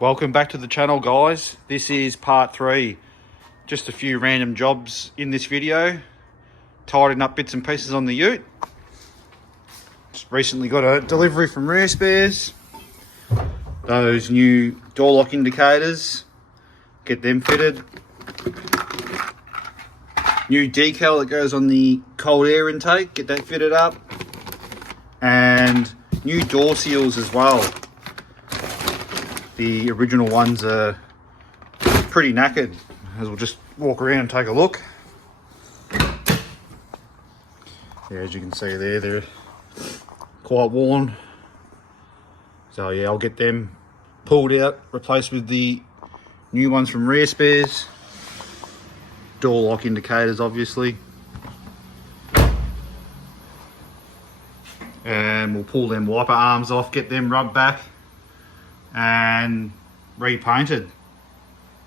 Welcome back to the channel, guys. This is part 3. Just a few random jobs in this video. Tidying up bits and pieces on the ute. Just recently got a delivery from Rear Spares. Those new door lock indicators. Get them fitted. New decal that goes on the cold air intake. Get that fitted up. And new door seals as well. The original ones are pretty knackered, as we'll just walk around and take a look. Yeah, as you can see there, they're quite worn. So yeah, I'll get them pulled out, replaced with the new ones from Rear Spares. Door lock indicators, obviously. And we'll pull them wiper arms off, get them rubbed back and repainted,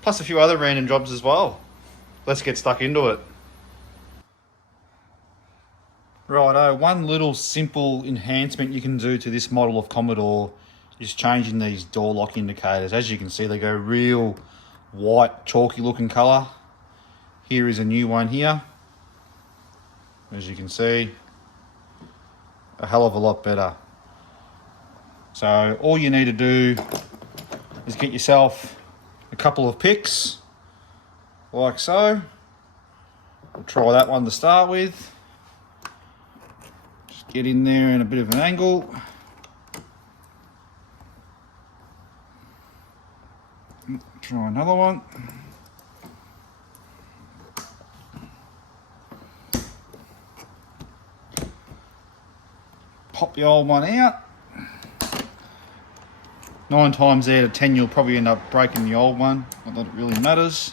plus a few other random jobs as well. Let's get stuck into it. Righto, one little simple enhancement you can do to this model of Commodore is changing these door lock indicators. As you can see, they go real white, chalky looking colour. Here is a new one here. As you can see, a hell of a lot better. So all you need to do is get yourself a couple of picks, like so. We'll try that one to start with. Just get in there in a bit of an angle. Try another one. Pop the old one out. 9 times out of 10 you'll probably end up breaking the old one. Not that it really matters.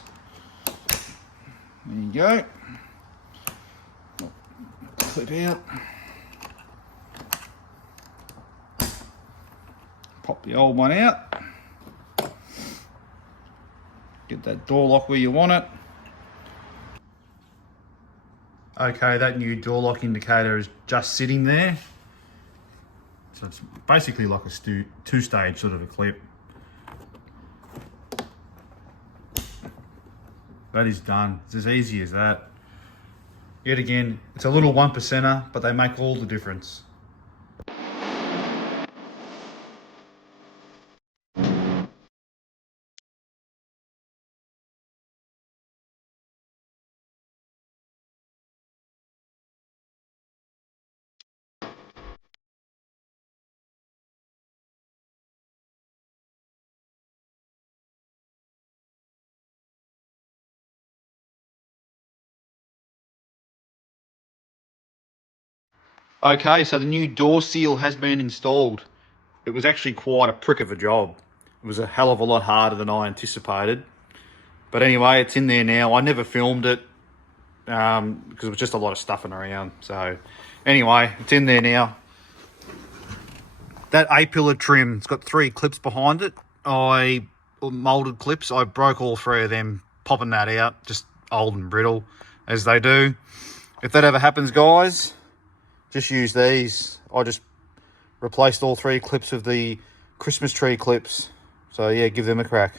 There you go. Clip out. Pop the old one out. Get that door lock where you want it. Okay, that new door lock indicator is just sitting there. So it's basically like a two-stage sort of a clip. That is done. It's as easy as that. Yet again, it's a little 1%er, but they make all the difference. Okay, so the new door seal has been installed. It was actually quite a prick of a job. It was a hell of a lot harder than I anticipated. But anyway, it's in there now. I never filmed it because it was just a lot of stuffing around. So anyway, it's in there now. That A-pillar trim, it's got 3 clips behind it. Molded clips. I broke all 3 of them, popping that out. Just old and brittle, as they do. If that ever happens, guys, just use these. I just replaced all 3 clips with the Christmas tree clips. So yeah, give them a crack.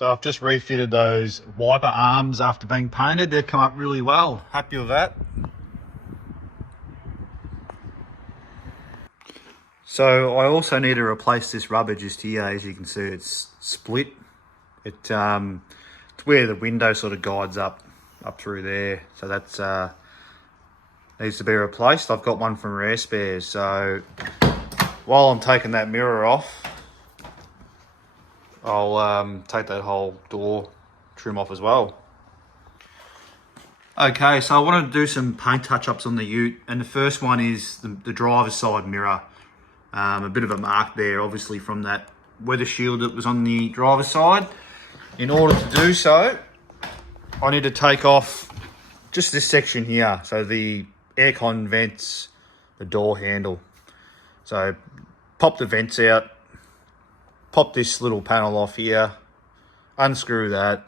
So I've just refitted those wiper arms after being painted. They've come up really well. Happy with that. So I also need to replace this rubber just here. As you can see, it's split. It's where the window sort of guides up through there. So that's needs to be replaced. I've got one from Rare Spares. So while I'm taking that mirror off, I'll take that whole door trim off as well. Okay, so I wanted to do some paint touch-ups on the ute, and the first one is the driver's side mirror. A bit of a mark there, obviously, from that weather shield that was on the driver's side. In order to do so, I need to take off just this section here. So the aircon vents, the door handle. So pop the vents out, pop this little panel off here, unscrew that.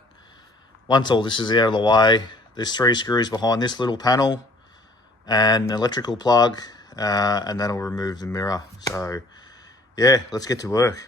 Once all this is out of the way, there's 3 screws behind this little panel and an electrical plug, and that'll remove the mirror. So yeah, let's get to work.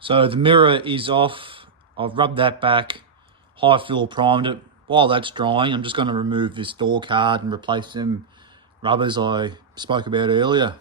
So the mirror is off. I've rubbed that back, high fill primed it. While that's drying, I'm just going to remove this door card and replace them rubbers I spoke about earlier.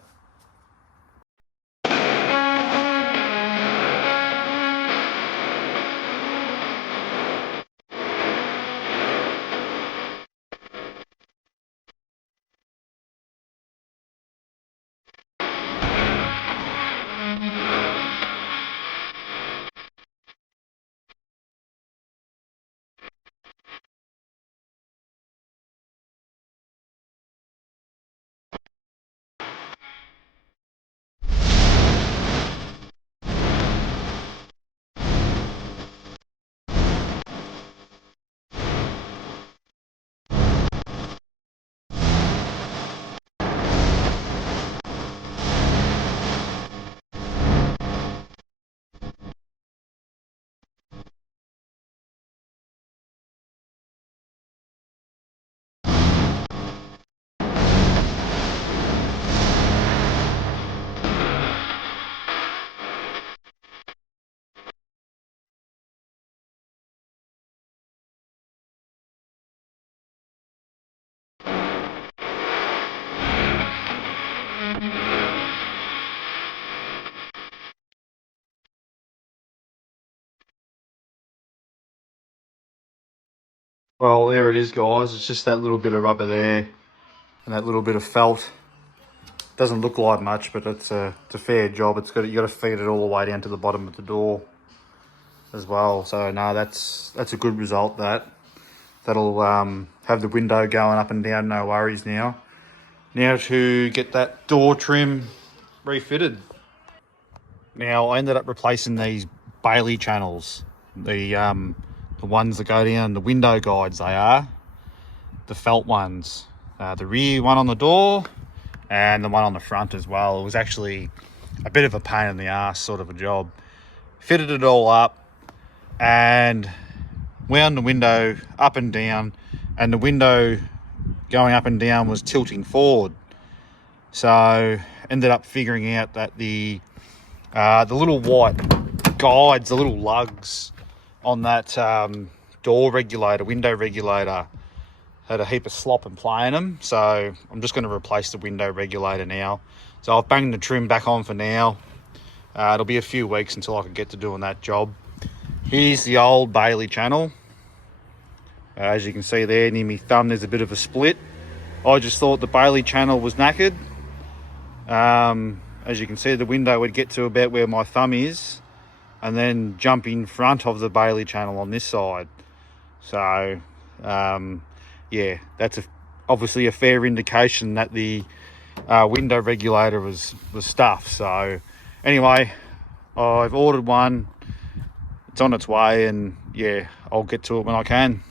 Well, there it is, guys. It's just that little bit of rubber there and that little bit of felt. Doesn't look like much, but it's a fair job. You got to feed it all the way down to the bottom of the door as well. So no, that's a good result. That'll have the window going up and down, no worries now. Now to get that door trim refitted. Now I ended up replacing these Bailey channels, the ones that go down the window guides. They are the felt ones, the rear one on the door and the one on the front as well. It was actually a bit of a pain in the ass sort of a job. Fitted it all up and wound the window up and down, and the window going up and down was tilting forward. So ended up figuring out that the little white guides, the little lugs on that door regulator, window regulator, had a heap of slop and play in them. So I'm just going to replace the window regulator now. So I've banged the trim back on for now. It'll be a few weeks until I can get to doing that job. Here's the old Bailey channel. As you can see there near my thumb, there's a bit of a split. I just thought the Bailey channel was knackered. As you can see, the window would get to about where my thumb is and then jump in front of the Bailey channel on this side. So yeah, that's obviously a fair indication that the window regulator was stuffed. So anyway, I've ordered one. It's on its way, and yeah, I'll get to it when I can.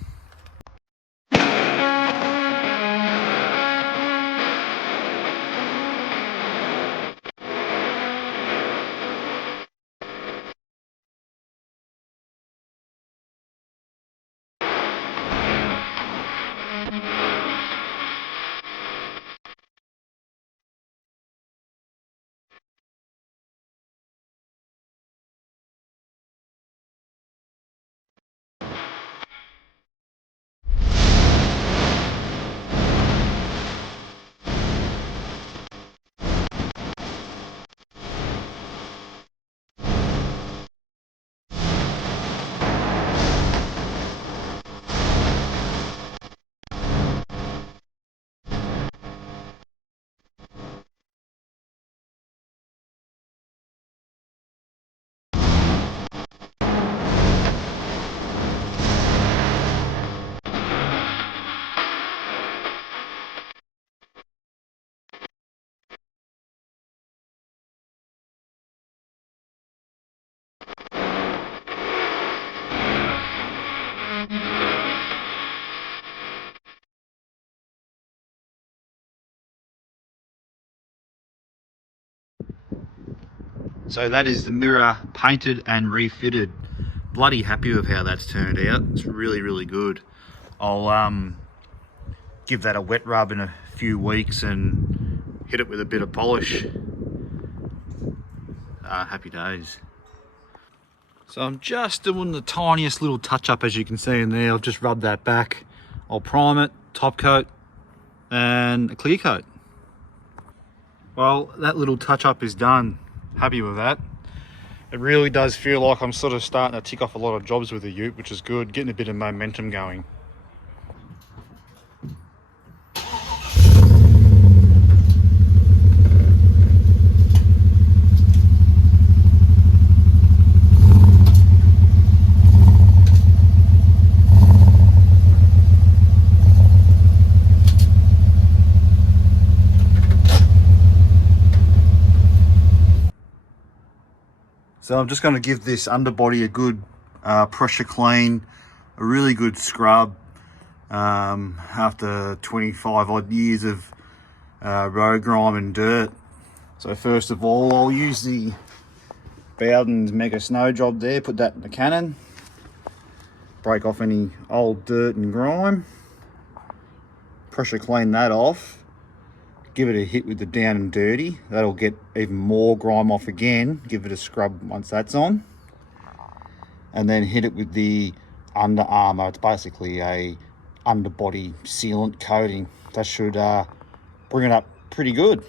So that is the mirror painted and refitted. Bloody happy with how that's turned out. It's really, really good. I'll give that a wet rub in a few weeks and hit it with a bit of polish. Happy days. So I'm just doing the tiniest little touch up, as you can see in there. I've just rubbed that back. I'll prime it, top coat and a clear coat. Well, that little touch up is done. Happy with that. It really does feel like I'm sort of starting to tick off a lot of jobs with the Ute, which is good, getting a bit of momentum going. So I'm just going to give this underbody a good pressure clean, a really good scrub after 25 odd years of road grime and dirt. So first of all, I'll use the Bowden's Mega Snow Job there, put that in the cannon, break off any old dirt and grime, pressure clean that off. Give it a hit with the down and dirty. That'll get even more grime off again. Give it a scrub once that's on. And then hit it with the Under Armour. It's basically a underbody sealant coating. That should bring it up pretty good.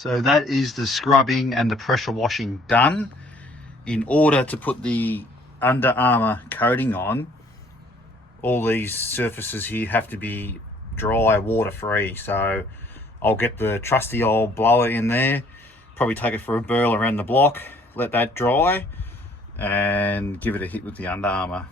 So that is the scrubbing and the pressure washing done. In order to put the Under Armour coating on, all these surfaces here have to be dry, water free. So I'll get the trusty old blower in there, probably take it for a burl around the block, let that dry, and give it a hit with the Under Armour.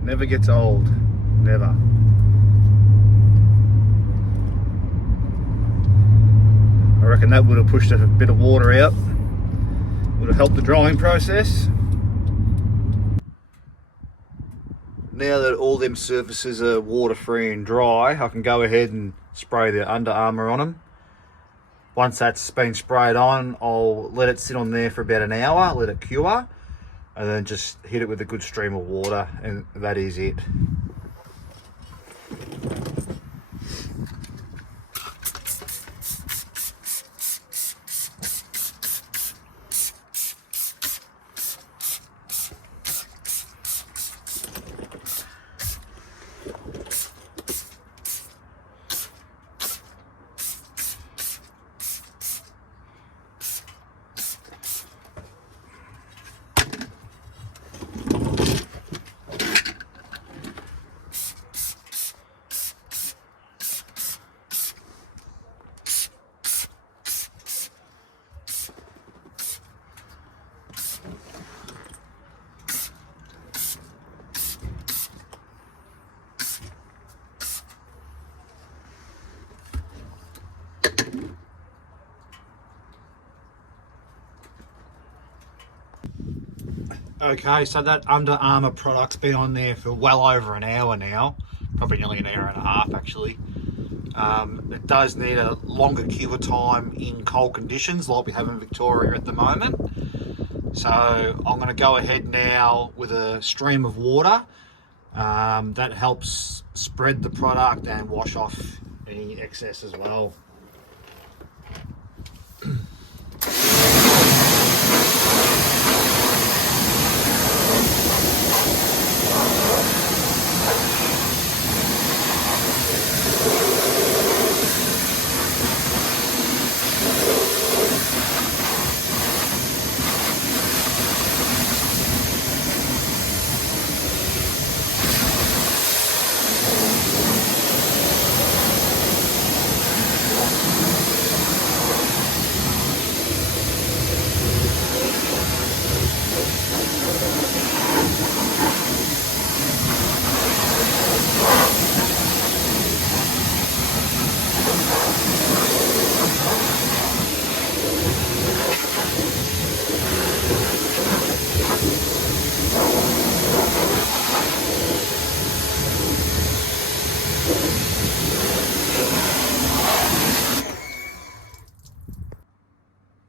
Never gets old, never. I reckon that would have pushed a bit of water out, would have helped the drying process. Now that all them surfaces are water free and dry, I can go ahead and spray the Under Armour on them. Once that's been sprayed on, I'll let it sit on there for about an hour, let it cure, and then just hit it with a good stream of water, and that is it. Okay, so that Under Armour product's been on there for well over an hour now, probably nearly an hour and a half actually. It does need a longer cure time in cold conditions like we have in Victoria at the moment. So I'm going to go ahead now with a stream of water. That helps spread the product and wash off any excess as well.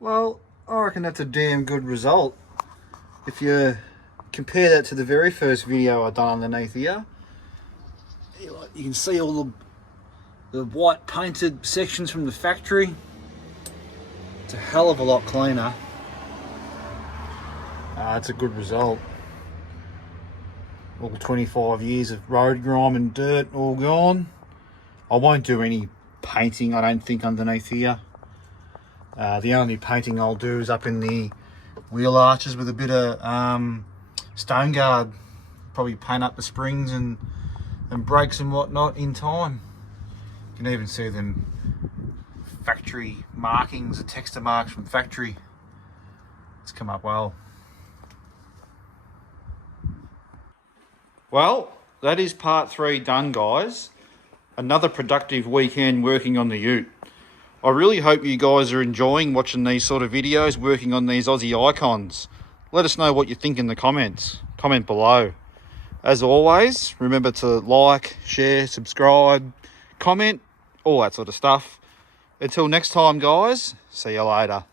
Well, I reckon that's a damn good result. If you compare that to the very first video I done underneath here, you can see all the white painted sections from the factory. It's a hell of a lot cleaner. It's a good result. All 25 years of road grime and dirt all gone. I won't do any painting, I don't think, underneath here. The only painting I'll do is up in the wheel arches with a bit of stone guard. Probably paint up the springs and brakes and whatnot in time. You can even see them factory markings, the texture marks from factory. It's come up well. Well, that is part 3 done, guys. Another productive weekend working on the ute. I really hope you guys are enjoying watching these sort of videos, working on these Aussie icons. Let us know what you think in the comments. Comment below. As always, remember to like, share, subscribe, comment, all that sort of stuff. Until next time, guys, see you later.